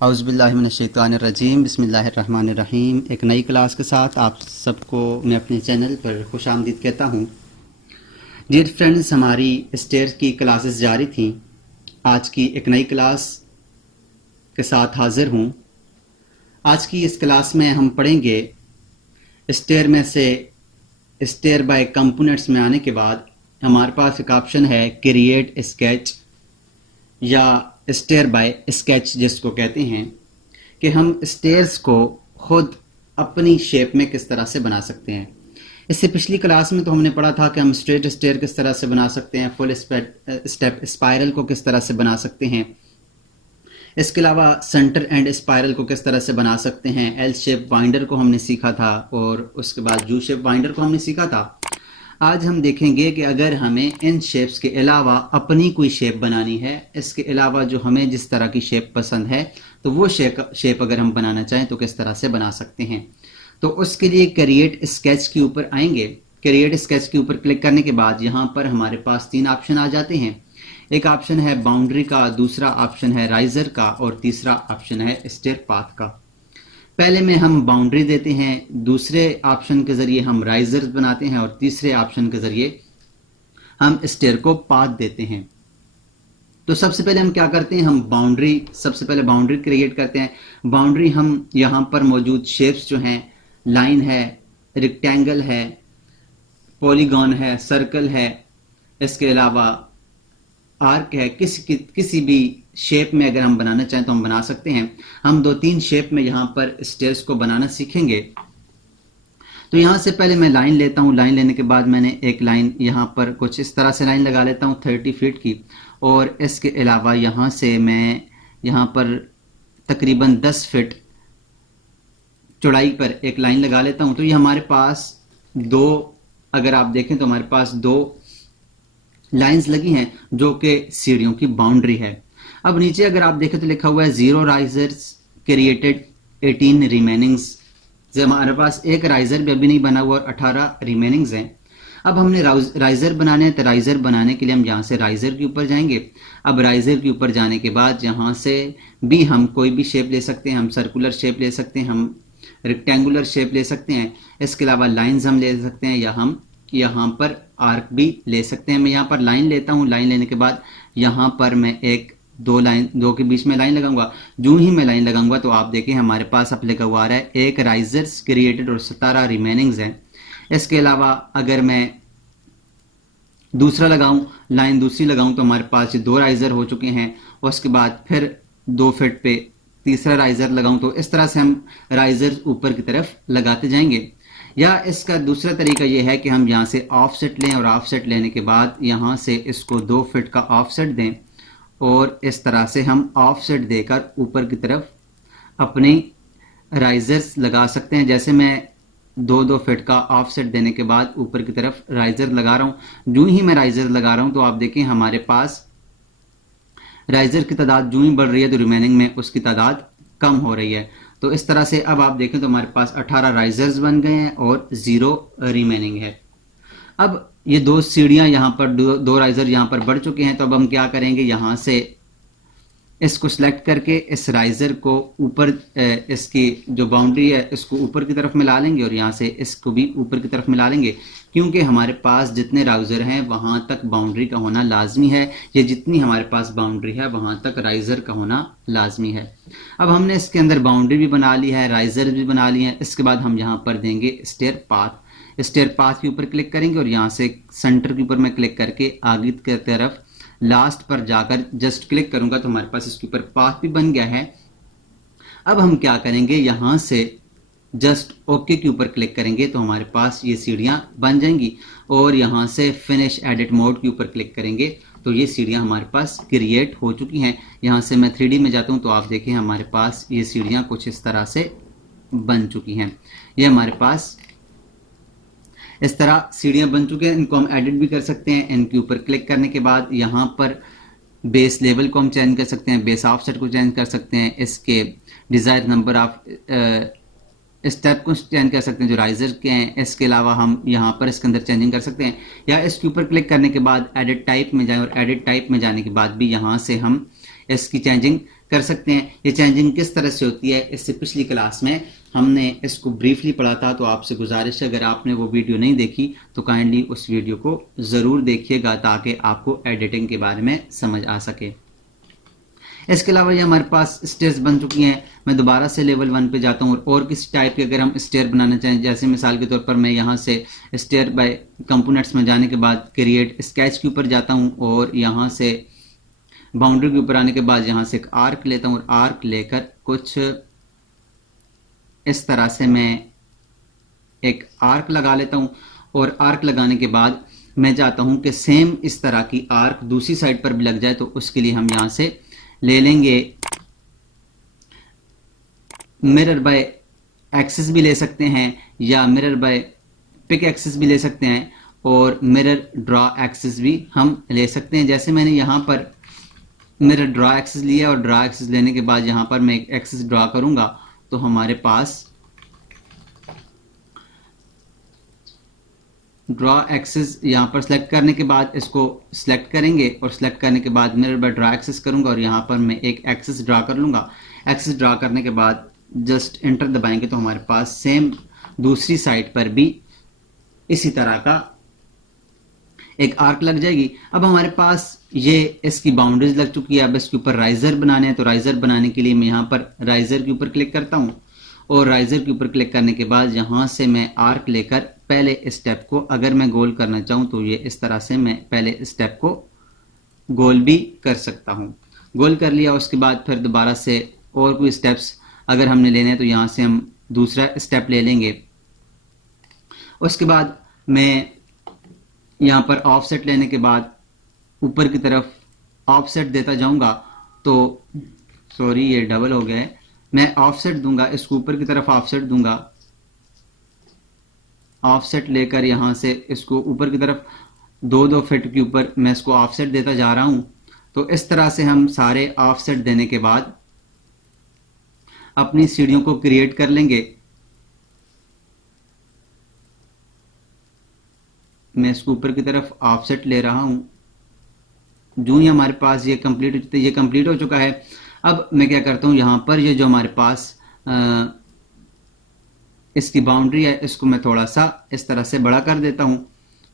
औज़ुबिल्लाहिमिनश्शैतानिर्रजीम बिस्मिल्लाहिर्रहमानिर्रहीम। एक नई क्लास के साथ आप सबको मैं अपने चैनल पर खुशामदीद कहता हूँ। डियर फ्रेंड्स, हमारी स्टेयर्स की क्लासेस जारी थी। आज की एक नई क्लास के साथ हाज़िर हूँ। आज की इस क्लास में हम पढ़ेंगे स्टेयर में से स्टेयर बाय कंपोनेंट्स में आने के बाद हमारे पास एक ऑप्शन है क्रिएट स्केच या स्टेयर बाय स्केच, जिसको कहते हैं कि हम स्टेयर्स को खुद अपनी शेप में किस तरह से बना सकते हैं। इससे पिछली क्लास में तो हमने पढ़ा था कि हम स्ट्रेट स्टेयर किस तरह से बना सकते हैं, फुल स्टेप स्पाइरल को किस तरह से बना सकते हैं, इसके अलावा सेंटर एंड स्पाइरल को किस तरह से बना सकते हैं, एल शेप बाइंडर को हमने सीखा था और उसके बाद यू शेप बाइंडर को हमने सीखा था। आज हम देखेंगे कि अगर हमें इन शेप्स के अलावा अपनी कोई शेप बनानी है, इसके अलावा जो हमें जिस तरह की शेप पसंद है, तो वो शेप अगर हम बनाना चाहें तो किस तरह से बना सकते हैं। तो उसके लिए क्रिएट स्केच के ऊपर आएंगे। क्रिएट स्केच के ऊपर क्लिक करने के बाद यहाँ पर हमारे पास तीन ऑप्शन आ जाते हैं। एक ऑप्शन है बाउंड्री का, दूसरा ऑप्शन है राइजर का और तीसरा ऑप्शन है स्टेयर पाथ का। पहले में हम बाउंड्री देते हैं, दूसरे ऑप्शन के जरिए हम राइजर्स बनाते हैं और तीसरे ऑप्शन के जरिए हम स्टेयर को पाथ देते हैं। तो सबसे पहले हम क्या करते हैं, हम सबसे पहले बाउंड्री क्रिएट करते हैं। बाउंड्री हम यहाँ पर मौजूद शेप्स जो हैं, लाइन है, रेक्टेंगल है, पॉलीगॉन है, सर्कल है, इसके अलावा आर्क है, किसी भी शेप में अगर हम बनाना चाहें तो हम बना सकते हैं। हम दो तीन शेप में यहाँ पर स्टेयर्स को बनाना सीखेंगे। तो यहाँ से पहले मैं लाइन लेता हूँ। लाइन लेने के बाद मैंने एक लाइन यहाँ पर कुछ इस तरह से लाइन लगा लेता हूँ 30 फीट की, और इसके अलावा यहाँ से मैं यहाँ पर तकरीबन 10 फीट चौड़ाई पर एक लाइन लगा लेता हूँ। तो ये हमारे पास अगर आप देखें तो हमारे पास दो लाइंस लगी हैं जो कि सीढ़ियों की बाउंड्री है। अब नीचे अगर आप देखें तो लिखा हुआ है 0 राइजर्स क्रिएटेड 18 रिमेनिंग्स। हमारे पास एक राइजर भी अभी नहीं बना हुआ और 18 रिमेनिंग्स हैं। अब हमने राइजर बनाने हैं, तो राइजर बनाने के लिए हम यहाँ से राइजर के ऊपर जाएंगे। अब राइजर के ऊपर जाने के बाद यहाँ से भी हम कोई भी शेप ले सकते हैं। हम सर्कुलर शेप ले सकते हैं, हम रेक्टेंगुलर शेप ले सकते हैं, इसके अलावा लाइन्स हम ले सकते हैं, या हम यहाँ पर आर्क भी ले सकते हैं। मैं यहाँ पर लाइन लेता हूँ। लाइन लेने के बाद यहाँ पर मैं दो के बीच में लाइन लगाऊंगा। जो ही मैं लाइन लगाऊंगा तो आप देखें हमारे पास अब लिखा हुआ आ रहा है एक राइजर्स क्रिएटेड और 17 रिमेनिंग्स हैं। इसके अलावा अगर मैं दूसरा लगाऊं, लाइन दूसरी लगाऊं, तो हमारे पास 2 राइजर हो चुके हैं। और उसके बाद फिर 2 फीट पे तीसरा राइजर लगाऊं। तो इस तरह से हम राइजर ऊपर की तरफ लगाते जाएंगे। या इसका दूसरा तरीका यह है कि हम यहाँ से ऑफसेट लें और ऑफसेट लेने के बाद यहाँ से इसको 2 फीट का ऑफसेट दें और इस तरह से हम ऑफसेट देकर ऊपर की तरफ अपने राइजर्स लगा सकते हैं। जैसे मैं 2-2 फीट का ऑफसेट देने के बाद ऊपर की तरफ राइजर लगा रहा हूँ। जो ही मैं राइजर लगा रहा हूँ तो आप देखें हमारे पास राइजर की तादाद जो ही बढ़ रही है तो रिमेनिंग में उसकी तादाद कम हो रही है। तो इस तरह से अब आप देखें तो हमारे पास 18 राइजर्स बन गए हैं और 0 रिमेनिंग है। अब ये 2 सीढ़ियां यहाँ पर, दो राइजर यहाँ पर बढ़ चुके हैं। तो अब हम क्या करेंगे, यहाँ से इसको सिलेक्ट करके इस राइजर को ऊपर, इसकी जो बाउंड्री है इसको ऊपर की तरफ मिला लेंगे और यहाँ से इसको भी ऊपर की तरफ मिला लेंगे, क्योंकि हमारे पास जितने राइजर हैं वहाँ तक बाउंड्री का होना लाजमी है। ये जितनी हमारे पास बाउंड्री है वहाँ तक राइजर का होना लाजमी है। अब हमने इसके अंदर बाउंड्री भी बना ली है, राइजर भी बना लिए हैं। इसके बाद हम यहाँ पर देंगे स्टेयर पाथ। स्टेयर पाथ के ऊपर क्लिक करेंगे और यहाँ से सेंटर के ऊपर मैं क्लिक करके आगे की तरफ लास्ट पर जाकर जस्ट क्लिक करूंगा तो हमारे पास इसके ऊपर पाथ भी बन गया है। अब हम क्या करेंगे, यहाँ से जस्ट ओके के ऊपर क्लिक करेंगे तो हमारे पास ये सीढ़ियाँ बन जाएंगी। और यहाँ से फिनिश एडिट मोड के ऊपर क्लिक करेंगे तो ये सीढ़ियाँ हमारे पास क्रिएट हो चुकी हैं। यहाँ से मैं 3D में जाता हूँ तो आप देखें हमारे पास ये सीढ़ियाँ कुछ इस तरह से बन चुकी हैं। ये हमारे पास इस तरह सीढ़ियां बन चुके हैं। इनको हम एडिट भी कर सकते हैं। इनके ऊपर क्लिक करने के बाद यहाँ पर बेस लेवल को हम चेंज कर सकते हैं, बेस ऑफसेट को चेंज कर सकते हैं, इसके डिजायर नंबर ऑफ स्टेप को चेंज कर सकते हैं जो राइजर के हैं। इसके अलावा हम यहाँ पर इसके अंदर चेंजिंग कर सकते हैं, या इसके ऊपर क्लिक करने के बाद एडिट टाइप में जाएं और एडिट टाइप में जाने के बाद भी यहाँ से हम इसकी चेंजिंग कर सकते हैं। ये चेंजिंग किस तरह से होती है, इससे पिछली क्लास में हमने इसको ब्रीफली पढ़ा था। तो आपसे गुजारिश है, अगर आपने वो वीडियो नहीं देखी तो काइंडली उस वीडियो को ज़रूर देखिएगा ताकि आपको एडिटिंग के बारे में समझ आ सके। इसके अलावा ये हमारे पास स्टेयर्स बन चुकी हैं। मैं दोबारा से लेवल 1 पे जाता हूँ और किसी टाइप के अगर हम स्टेयर बनाना चाहें, जैसे मिसाल के तौर पर मैं यहाँ से स्टेयर बाय कंपोनेंट्स में जाने के बाद क्रिएट स्केच के ऊपर जाता हूँ और यहाँ से बाउंड्री के ऊपर आने के बाद यहाँ से एक आर्क लेता हूँ और आर्क लेकर कुछ इस तरह से मैं एक आर्क लगा लेता हूँ। और आर्क लगाने के बाद मैं चाहता हूँ कि सेम इस तरह की आर्क दूसरी साइड पर भी लग जाए। तो उसके लिए हम यहाँ से ले लेंगे मिरर बाय एक्सिस भी ले सकते हैं या मिरर बाय पिक एक्सिस भी ले सकते हैं और मिरर ड्रॉ एक्सिस भी हम ले सकते हैं। जैसे मैंने यहाँ पर मिरर ड्रॉ एक्सिस लिया और ड्रॉ एक्सिस लेने के बाद यहाँ पर मैं एक एक्सिस ड्रॉ करूँगा तो हमारे पास ड्रॉ एक्सिस यहाँ पर सेलेक्ट करने के बाद इसको सेलेक्ट करेंगे और सेलेक्ट करने के बाद मिरर बाय ड्रॉ एक्सिस करूँगा और यहाँ पर मैं एक एक्सिस ड्रॉ कर लूँगा। एक्सिस ड्रॉ करने के बाद जस्ट एंटर दबाएंगे तो हमारे पास सेम दूसरी साइड पर भी इसी तरह का एक आर्क लग जाएगी। अब हमारे पास ये इसकी बाउंड्रीज लग चुकी है। अब इसके ऊपर राइजर बनाने हैं तो राइजर बनाने के लिए मैं यहाँ पर राइजर के ऊपर क्लिक करता हूँ और राइजर के ऊपर क्लिक करने के बाद यहाँ से मैं आर्क लेकर पहले स्टेप को अगर मैं गोल करना चाहूँ तो ये इस तरह से मैं पहले स्टेप को गोल भी कर सकता हूँ। गोल कर लिया, उसके बाद फिर दोबारा से और कोई स्टेप्स अगर हमने लेने हैं तो यहाँ से हम दूसरा स्टेप ले लेंगे। उसके बाद मैं यहाँ पर ऑफसेट लेने के बाद ऊपर की तरफ ऑफसेट देता जाऊँगा। तो सॉरी ये डबल हो गया है, मैं ऑफसेट दूंगा, इसको ऊपर की तरफ ऑफसेट दूंगा। ऑफसेट लेकर यहाँ से इसको ऊपर की तरफ 2-2 फीट के ऊपर मैं इसको ऑफसेट देता जा रहा हूँ। तो इस तरह से हम सारे ऑफसेट देने के बाद अपनी सीढ़ियों को क्रिएट कर लेंगे। मैं इसको ऊपर की तरफ ऑफसेट ले रहा हूँ। जो ही हमारे पास ये कंप्लीट हो चुका है। अब मैं क्या करता हूँ, यहाँ पर ये जो हमारे पास इसकी बाउंड्री है इसको मैं थोड़ा सा इस तरह से बड़ा कर देता हूँ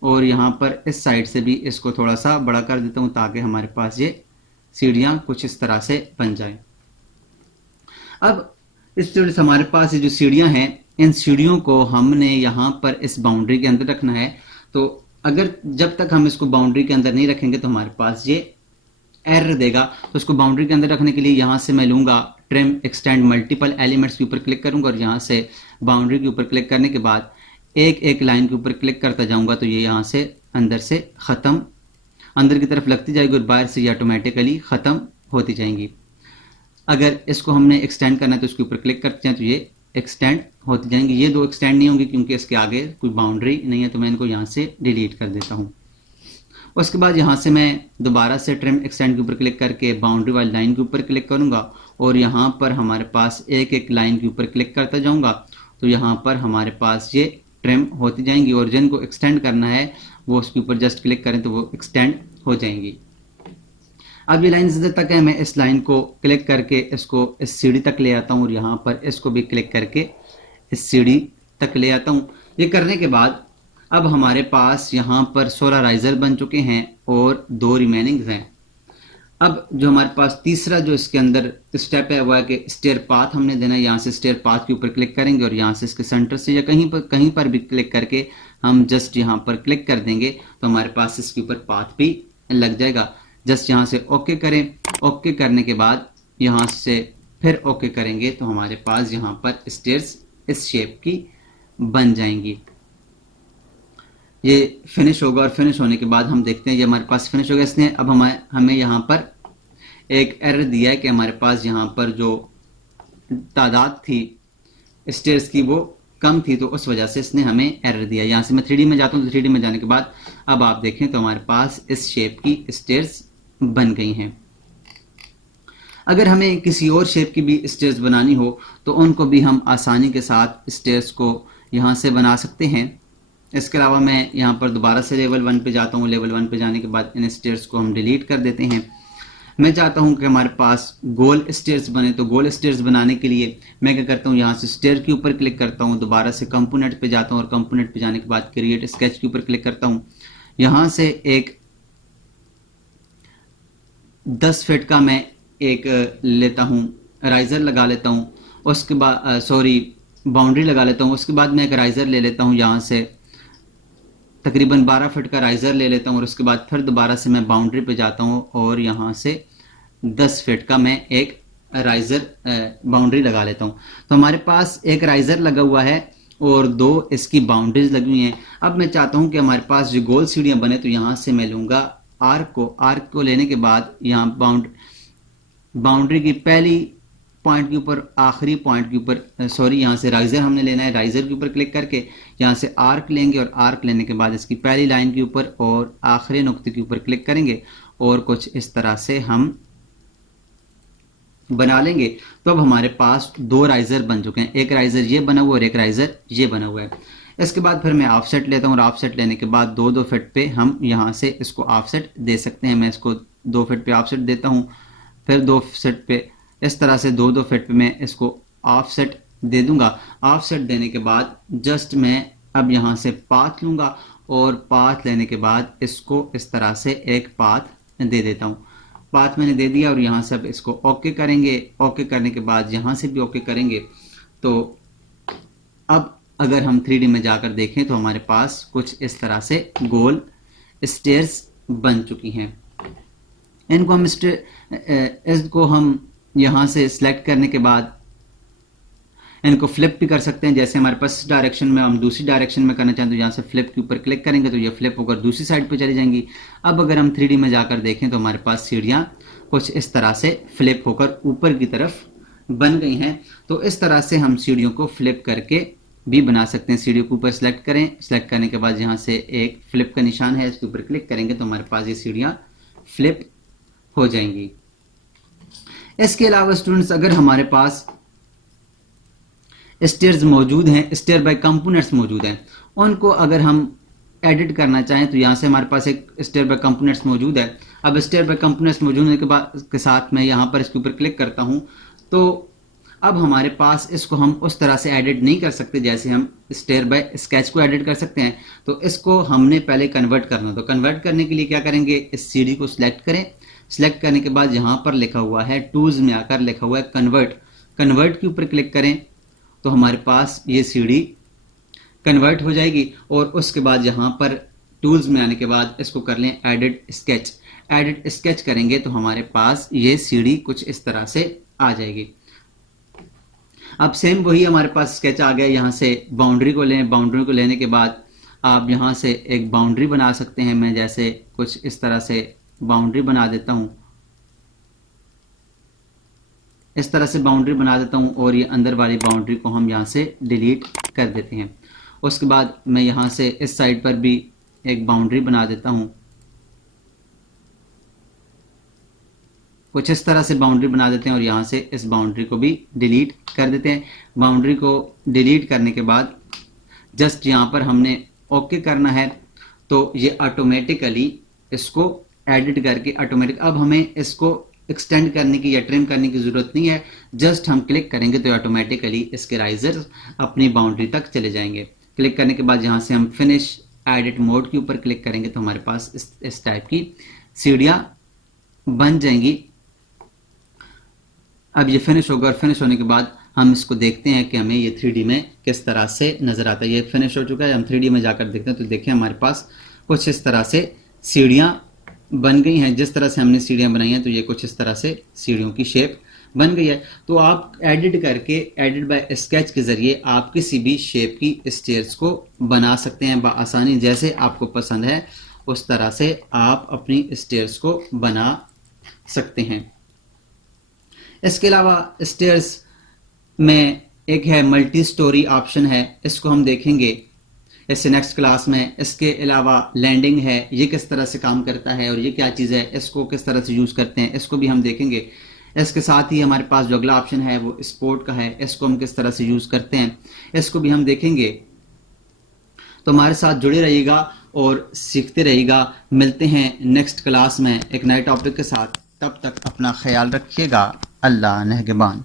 और यहाँ पर इस साइड से भी इसको थोड़ा सा बड़ा कर देता हूँ ताकि हमारे पास ये सीढ़ियाँ कुछ इस तरह से बन जाएं। अब इस तरह से हमारे पास ये जो सीढ़ियाँ हैं, इन सीढ़ियों को हमने यहाँ पर इस बाउंड्री के अंदर रखना है। तो अगर जब तक हम इसको बाउंड्री के अंदर नहीं रखेंगे तो हमारे पास ये एरर देगा। तो उसको बाउंड्री के अंदर रखने के लिए यहाँ से मैं लूँगा ट्रिम एक्सटेंड मल्टीपल एलिमेंट्स के ऊपर क्लिक करूँगा और यहाँ से बाउंड्री के ऊपर क्लिक करने के बाद एक एक लाइन के ऊपर क्लिक करता जाऊँगा तो ये यहाँ से अंदर से ख़त्म अंदर की तरफ लगती जाएगी और बाहर से ये ऑटोमेटिकली ख़त्म होती जाएंगी। अगर इसको हमने एक्सटेंड करना है तो इसके ऊपर क्लिक करते हैं तो ये एक्सटेंड होती जाएंगी। ये दो एक्सटेंड नहीं होंगी क्योंकि इसके आगे कोई बाउंड्री नहीं है, तो मैं इनको यहाँ से डिलीट कर देता हूँ। उसके बाद यहाँ से मैं दोबारा से ट्रिम एक्सटेंड के ऊपर क्लिक करके बाउंड्री वाली लाइन के ऊपर क्लिक करूँगा और यहाँ पर हमारे पास एक एक लाइन के ऊपर क्लिक करता जाऊँगा तो यहाँ पर हमारे पास ये ट्रिम होती जाएंगी और जिनको एक्सटेंड करना है वो उसके ऊपर जस्ट क्लिक करें तो वो एक्सटेंड हो जाएंगी। अब ये लाइन जिधर तक है मैं इस लाइन को क्लिक करके इसको इस सीढ़ी तक ले आता हूँ और यहाँ पर इसको भी क्लिक करके इस सीढ़ी तक ले आता हूँ। ये करने के बाद अब हमारे पास यहाँ पर 16 राइजर बन चुके हैं और 2 रिमेनिंग हैं। अब जो हमारे पास तीसरा जो इसके अंदर स्टेप है वो है कि स्टेयर पाथ हमने देना है। यहाँ से स्टेयर पाथ के ऊपर क्लिक करेंगे और यहाँ से इसके सेंटर से या कहीं पर भी क्लिक करके हम जस्ट यहाँ पर क्लिक कर देंगे तो हमारे पास इसके ऊपर पाथ भी लग जाएगा। जस्ट यहाँ से ओके करें, ओके करने के बाद यहाँ से फिर ओके करेंगे तो हमारे पास यहाँ पर स्टेयर्स इस शेप की बन जाएंगी। ये फिनिश होगा और फिनिश होने के बाद हम देखते हैं ये हमारे पास फिनिश हो गया। इसने अब हमें यहाँ पर एक एरर दिया है कि हमारे पास यहाँ पर जो तादाद थी स्टेयर्स की वो कम थी, तो उस वजह से इसने हमें एरर दिया। यहाँ से मैं 3D में जाता हूँ तो 3D में जाने के बाद अब आप देखें तो हमारे पास इस शेप की स्टेयर्स बन गई हैं। अगर हमें किसी और शेप की भी स्टेयर्स बनानी हो तो उनको भी हम आसानी के साथ स्टेयर्स को यहाँ से बना सकते हैं। इसके अलावा मैं यहाँ पर दोबारा से लेवल 1 पे जाता हूँ। लेवल 1 पे जाने के बाद इन स्टेयर्स को हम डिलीट कर देते हैं। मैं चाहता हूं कि हमारे पास गोल स्टेयर्स बने, तो गोल स्टेयर्स बनाने के लिए मैं क्या करता हूं, यहां से स्टेयर के ऊपर क्लिक करता हूं, दोबारा से कंपोनेंट पे जाता हूं और कंपोनेंट पे जाने के बाद क्रिएट स्केच के ऊपर क्लिक करता हूं। यहां से एक 10 फीट का मैं एक लेता हूं, राइजर लगा लेता हूं, उसके बाद बाउंड्री लगा लेता हूं। उसके बाद मैं एक राइजर ले लेता हूं, यहां से तकरीबन 12 फीट का राइजर ले लेता हूं और उसके बाद फिर दोबारा से मैं बाउंड्री पे जाता हूं और यहां से 10 फीट का मैं एक राइजर बाउंड्री लगा लेता हूं। तो हमारे पास एक राइजर लगा हुआ है और 2 इसकी बाउंड्रीज लगी हुई हैं। अब मैं चाहता हूं कि हमारे पास जो गोल सीढ़ियां बने, तो यहां से मैं लूंगा आर्क को लेने के बाद यहां बाउंड्री की पहली पॉइंट के ऊपर, आखिरी पॉइंट के ऊपर, यहां से राइजर हमने लेना है। राइजर के ऊपर क्लिक करके यहां से आर्क लेंगे और आर्क लेने के बाद इसकी पहली लाइन के ऊपर और आखिरी नुक्ते के ऊपर क्लिक करेंगे और कुछ इस तरह से हम बना लेंगे। तो अब हमारे पास 2 राइजर बन चुके हैं, एक राइजर ये बना हुआ और एक राइजर ये बना हुआ है। इसके बाद फिर मैं ऑफसेट लेता हूँ और ऑफसेट लेने के बाद 2-2 फीट पे हम यहाँ से इसको ऑफसेट दे सकते हैं। मैं इसको 2 फीट पे ऑफसेट देता हूँ, फिर 2 फीट पे, इस तरह से 2-2 फीट पे मैं इसको ऑफसेट दे दूंगा। ऑफसेट देने के बाद जस्ट मैं अब यहाँ से पाथ लूंगा और पाथ लेने के बाद इसको इस तरह से एक पाथ दे देता हूँ। पाथ मैंने दे दिया और यहाँ से अब इसको ओके करेंगे। ओके करने के बाद यहाँ से भी ओके करेंगे। तो अब अगर हम 3D में जाकर देखें तो हमारे पास कुछ इस तरह से गोल स्टेयर्स बन चुकी हैं। इसको हम यहाँ से सिलेक्ट करने के बाद इनको फ्लिप भी कर सकते हैं। जैसे हमारे पास डायरेक्शन में, हम दूसरी डायरेक्शन में करना चाहें तो यहाँ से फ्लिप के ऊपर क्लिक करेंगे तो ये फ्लिप होकर दूसरी साइड पे चली जाएंगी। अब अगर हम 3D में जाकर देखें तो हमारे पास सीढ़ियाँ कुछ इस तरह से फ्लिप होकर ऊपर की तरफ बन गई हैं। तो इस तरह से हम सीढ़ियों को फ्लिप करके भी बना सकते हैं। सीढ़ियों के ऊपर सेलेक्ट करें, सेलेक्ट करने के बाद यहाँ से एक फ्लिप का निशान है, इसके ऊपर क्लिक करेंगे तो हमारे पास ये सीढ़ियाँ फ्लिप हो जाएंगी। इसके अलावा स्टूडेंट्स, अगर हमारे पास स्टेयर्स मौजूद हैं, स्टेयर बाय कंपोनेंट्स मौजूद हैं, उनको अगर हम एडिट करना चाहें तो यहाँ से हमारे पास एक स्टेयर बाय कंपोनेंट्स मौजूद है। अब स्टेयर बाय कंपोनेंट्स मौजूद होने के साथ मैं यहाँ पर इसके ऊपर क्लिक करता हूँ तो अब हमारे पास इसको हम उस तरह से एडिट नहीं कर सकते जैसे हम स्टेयर बाय स्केच को एडिट कर सकते हैं। तो इसको हमने पहले कन्वर्ट करना। तो कन्वर्ट करने के लिए क्या करेंगे, इस सीढ़ी को सिलेक्ट करें। सिलेक्ट करने के बाद यहाँ पर लिखा हुआ है, टूल्स में आकर लिखा हुआ है कन्वर्ट। कन्वर्ट के ऊपर क्लिक करें तो हमारे पास ये सीढ़ी कन्वर्ट हो जाएगी। और उसके बाद यहाँ पर टूल्स में आने के बाद इसको कर लें एडिट स्केच। एडिट स्केच करेंगे तो हमारे पास ये सीढ़ी कुछ इस तरह से आ जाएगी। अब सेम वही हमारे पास स्केच आ गया। यहाँ से बाउंड्री को लें, बाउंड्री को लेने के बाद आप यहाँ से एक बाउंड्री बना सकते हैं। मैं जैसे कुछ इस तरह से बाउंड्री बना देता हूँ, इस तरह से बाउंड्री बना देता हूँ और ये अंदर वाली बाउंड्री को हम यहाँ से डिलीट कर देते हैं। उसके बाद मैं यहाँ से इस साइड पर भी एक बाउंड्री बना देता हूँ, कुछ इस तरह से बाउंड्री बना देते हैं और यहाँ से इस बाउंड्री को भी डिलीट कर देते हैं। बाउंड्री को डिलीट करने के बाद जस्ट यहाँ पर हमने ओके करना है तो ये ऑटोमेटिकली इसको एडिट करके ऑटोमेटिक, अब हमें इसको एक्सटेंड करने की या ट्रिम करने की ज़रूरत नहीं है। जस्ट हम क्लिक करेंगे तो ऑटोमेटिकली इसके राइजर अपनी बाउंड्री तक चले जाएंगे। क्लिक करने के बाद यहाँ से हम फिनिश एडिट मोड के ऊपर क्लिक करेंगे तो हमारे पास इस टाइप की सीढ़ियाँ बन जाएंगी। अब ये फिनिश होगा और फिनिश होने के बाद हम इसको देखते हैं कि हमें ये 3D में किस तरह से नज़र आता है। ये फिनिश हो चुका है। हम 3D में जाकर देखते हैं तो देखिए हमारे पास कुछ इस तरह से सीढ़ियाँ बन गई हैं। जिस तरह से हमने सीढ़ियाँ बनाई हैं तो ये कुछ इस तरह से सीढ़ियों की शेप बन गई है। तो आप एडिट करके, एडिट बाय स्केच के ज़रिए आप किसी भी शेप की स्टेयर्स को बना सकते हैं बआसानी। जैसे आपको पसंद है उस तरह से आप अपनी स्टेयर्स को बना सकते हैं। इसके अलावा स्टेयर्स में एक है मल्टी स्टोरी ऑप्शन है, इसको हम देखेंगे इससे नेक्स्ट क्लास में। इसके अलावा लैंडिंग है, ये किस तरह से काम करता है और ये क्या चीज़ है, इसको किस तरह से यूज़ करते हैं, इसको भी हम देखेंगे। इसके साथ ही हमारे पास जो अगला ऑप्शन है वो स्पोर्ट का है, इसको हम किस तरह से यूज़ करते हैं, इसको भी हम देखेंगे। तो हमारे साथ जुड़े रहिएगा और सीखते रहिएगा। मिलते हैं नेक्स्ट क्लास में एक नए टॉपिक के साथ। तब तक अपना ख्याल रखिएगा। अल्लाह नेहगबान।